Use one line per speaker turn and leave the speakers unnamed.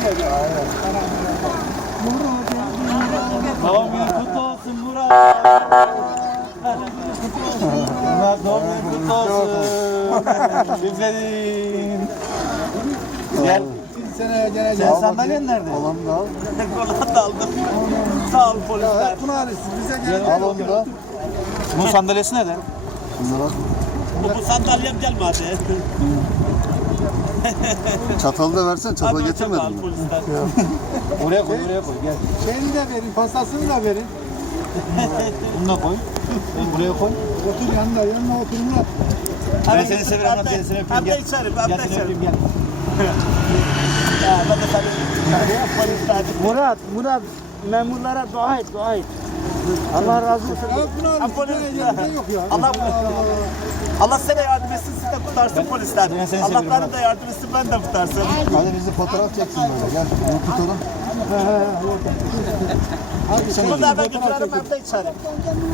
Doğum günün kutlu olsun Murat. Murat doğum günün kutlu olsun. Üfledin. Gel.
Seneye gelecek.
Sen sandalyen nerede?
Alanı da al.
Kolan da aldım. Sağ ol polisler.
Pınar bize gelecek.
Al onu da. Bu sandalyesi nerede?
Bunlara
Bu sandalyem gelme hadi.
çatalı da versen, çatal
Al
getirmedin mi?
polisler. Oraya koy, oraya koy. Gel.
Şeyini de verin, pastasını da verin.
Bunu da koy. Buraya koy.
Otur yanına otur Murat.
Ben seni severim. Ben seni öpeyim. Gel. Gel seni öpeyim gel.
Murat memurlara dua et. Allah razı olsun.
Ya Pınar yerinde yok ya.
Allah sana yardım etsin, siz de kurtarsın polisler.
Ben seni
Allah
seviyorum
bana da yardım etsin, ben de kurtarsın.
Hadi bizi fotoğraf çeksin böyle. Gel bunu tutalım.
Bunu da ben götürelim evde içerim.